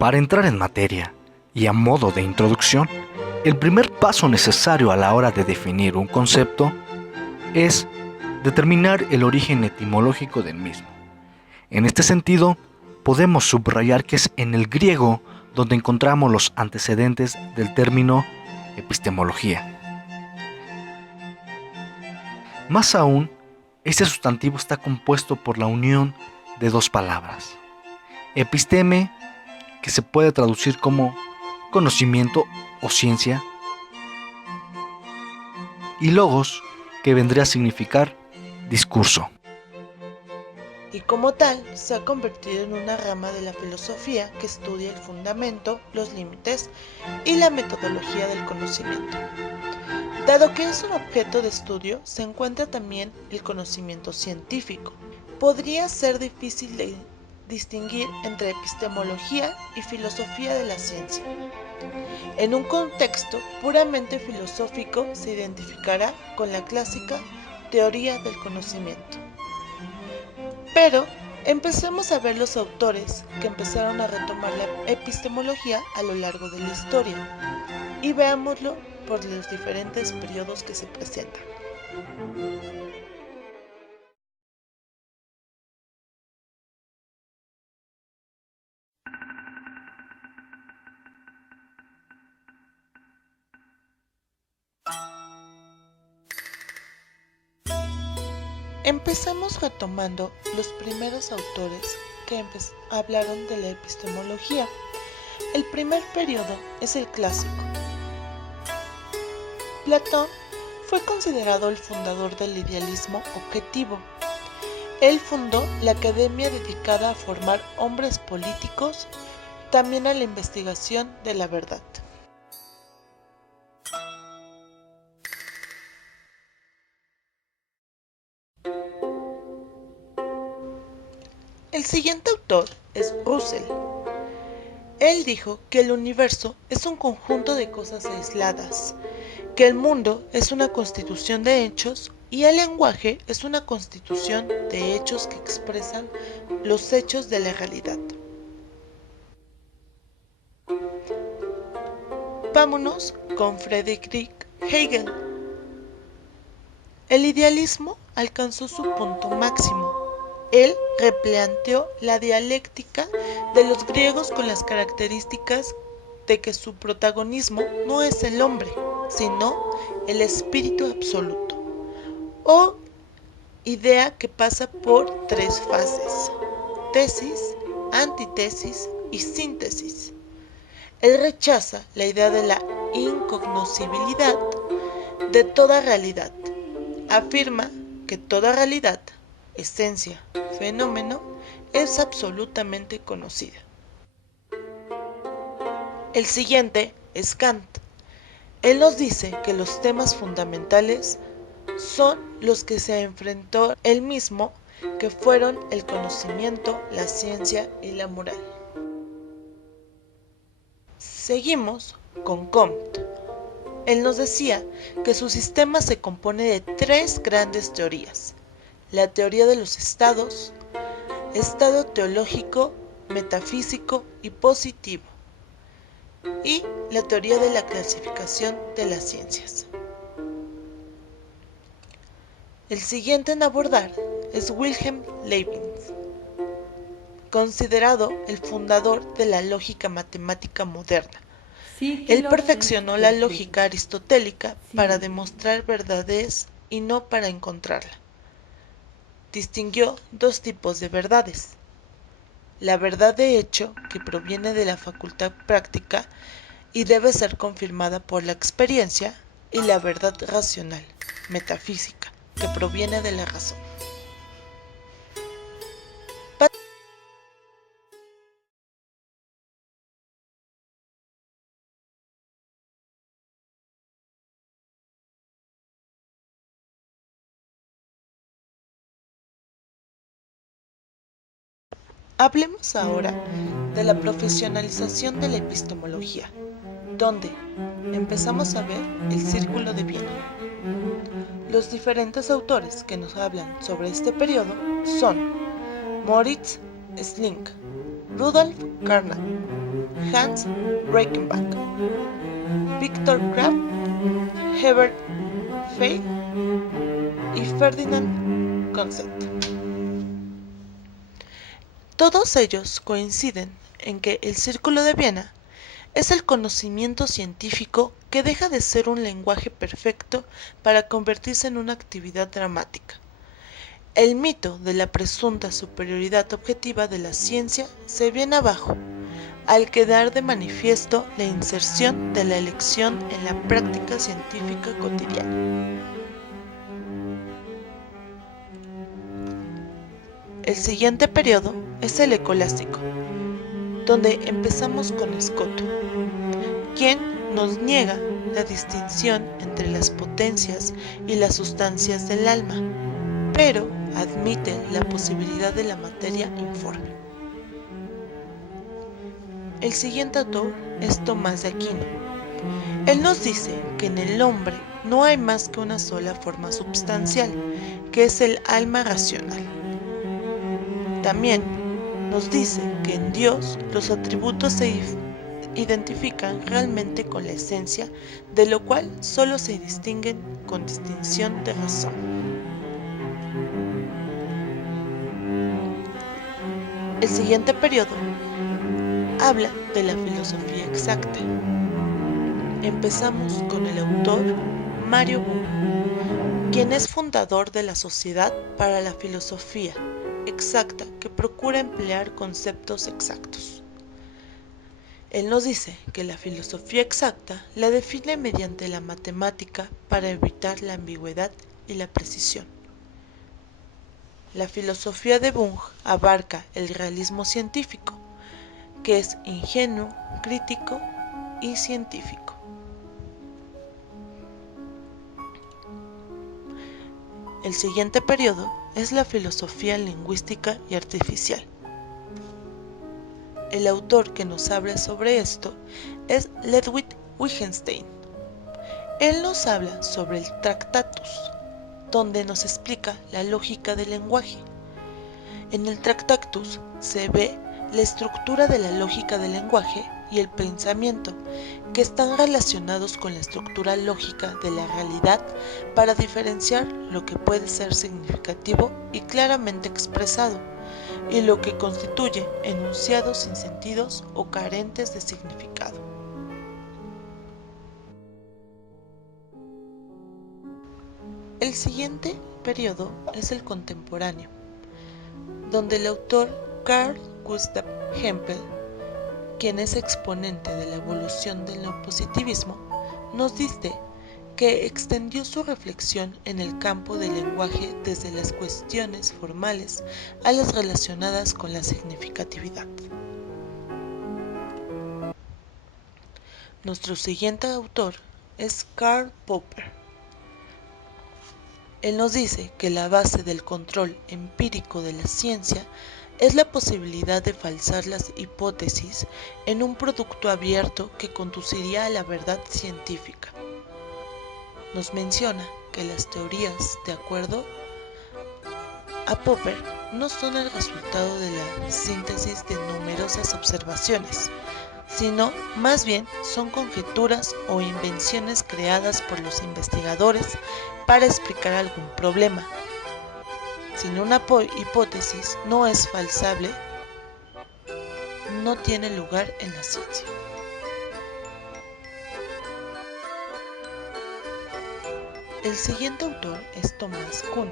Para entrar en materia y a modo de introducción, el primer paso necesario a la hora de definir un concepto es determinar el origen etimológico del mismo. En este sentido, podemos subrayar que es en el griego donde encontramos los antecedentes del término epistemología. Más aún, este sustantivo está compuesto por la unión de dos palabras: episteme, que se puede traducir como conocimiento o ciencia, y logos, que vendría a significar discurso. Y como tal, se ha convertido en una rama de la filosofía que estudia el fundamento, los límites y la metodología del conocimiento. Dado que es un objeto de estudio, se encuentra también el conocimiento científico. Podría ser difícil de distinguir entre epistemología y filosofía de la ciencia. En un contexto puramente filosófico se identificará con la clásica teoría del conocimiento. Pero empecemos a ver los autores que empezaron a retomar la epistemología a lo largo de la historia y veámoslo por los diferentes periodos que se presentan. Empezamos retomando los primeros autores que hablaron de la epistemología. El primer periodo es el clásico. Platón fue considerado el fundador del idealismo objetivo. Él fundó la academia dedicada a formar hombres políticos, también a la investigación de la verdad. El siguiente autor es Russell. Él dijo que el universo es un conjunto de cosas aisladas, que el mundo es una constitución de hechos y el lenguaje es una constitución de hechos que expresan los hechos de la realidad. Vámonos con Friedrich Hegel. El idealismo alcanzó su punto máximo. Él replanteó la dialéctica de los griegos con las características de que su protagonismo no es el hombre, sino el espíritu absoluto, o idea que pasa por tres fases: tesis, antítesis y síntesis. Él rechaza la idea de la incognoscibilidad de toda realidad. Afirma que toda realidad, esencia, fenómeno, es absolutamente conocida. El siguiente es Kant. Él nos dice que los temas fundamentales son los que se enfrentó él mismo, que fueron el conocimiento, la ciencia y la moral. Seguimos con Comte. Él nos decía que su sistema se compone de tres grandes teorías: la teoría de los estados, estado teológico, metafísico y positivo, y la teoría de la clasificación de las ciencias. El siguiente en abordar es Wilhelm Leibniz, considerado el fundador de la lógica matemática moderna. Él perfeccionó la lógica aristotélica para demostrar verdades y no para encontrarla. Distinguió dos tipos de verdades: la verdad de hecho, que proviene de la facultad práctica y debe ser confirmada por la experiencia, y la verdad racional, metafísica, que proviene de la razón. Hablemos ahora de la profesionalización de la epistemología, donde empezamos a ver el Círculo de Viena. Los diferentes autores que nos hablan sobre este periodo son Moritz Schlick, Rudolf Carnap, Hans Reichenbach, Viktor Kraft, Herbert Feig y Ferdinand Konzel. Todos ellos coinciden en que el Círculo de Viena es el conocimiento científico que deja de ser un lenguaje perfecto para convertirse en una actividad dramática. El mito de la presunta superioridad objetiva de la ciencia se viene abajo, al quedar de manifiesto la inserción de la elección en la práctica científica cotidiana. El siguiente periodo es el escolástico, donde empezamos con Escoto, quien nos niega la distinción entre las potencias y las sustancias del alma, pero admite la posibilidad de la materia informe. El siguiente autor es Tomás de Aquino. Él nos dice que en el hombre no hay más que una sola forma substancial, que es el alma racional. También nos dice que en Dios los atributos se identifican realmente con la esencia, de lo cual solo se distinguen con distinción de razón. El siguiente periodo habla de la filosofía exacta. Empezamos con el autor Mario Bunge, quien es fundador de la Sociedad para la Filosofía Exacta, que procura emplear conceptos exactos. Él nos dice que la filosofía exacta la define mediante la matemática para evitar la ambigüedad y la precisión. La filosofía de Bunge abarca el realismo científico, que es ingenuo, crítico y científico. El siguiente periodo es la filosofía lingüística y artificial. El autor que nos habla sobre esto es Ludwig Wittgenstein. Él nos habla sobre el Tractatus, donde nos explica la lógica del lenguaje. En el Tractatus se ve la estructura de la lógica del lenguaje y el pensamiento, que están relacionados con la estructura lógica de la realidad para diferenciar lo que puede ser significativo y claramente expresado, y lo que constituye enunciados sin sentidos o carentes de significado. El siguiente periodo es el contemporáneo, donde el autor Carl Gustav Hempel, quien es exponente de la evolución del neopositivismo, nos dice que extendió su reflexión en el campo del lenguaje desde las cuestiones formales a las relacionadas con la significatividad. Nuestro siguiente autor es Karl Popper. Él nos dice que la base del control empírico de la ciencia es la posibilidad de falsar las hipótesis en un producto abierto que conduciría a la verdad científica. Nos menciona que las teorías, de acuerdo a Popper, no son el resultado de la síntesis de numerosas observaciones, sino más bien son conjeturas o invenciones creadas por los investigadores para explicar algún problema. Si una hipótesis no es falsable, no tiene lugar en la ciencia. El siguiente autor es Thomas Kuhn.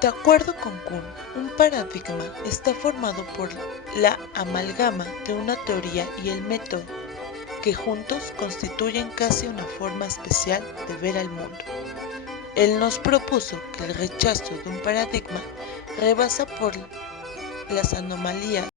De acuerdo con Kuhn, un paradigma está formado por la amalgama de una teoría y el método, que juntos constituyen casi una forma especial de ver al mundo. Él nos propuso que el rechazo de un paradigma rebasa por las anomalías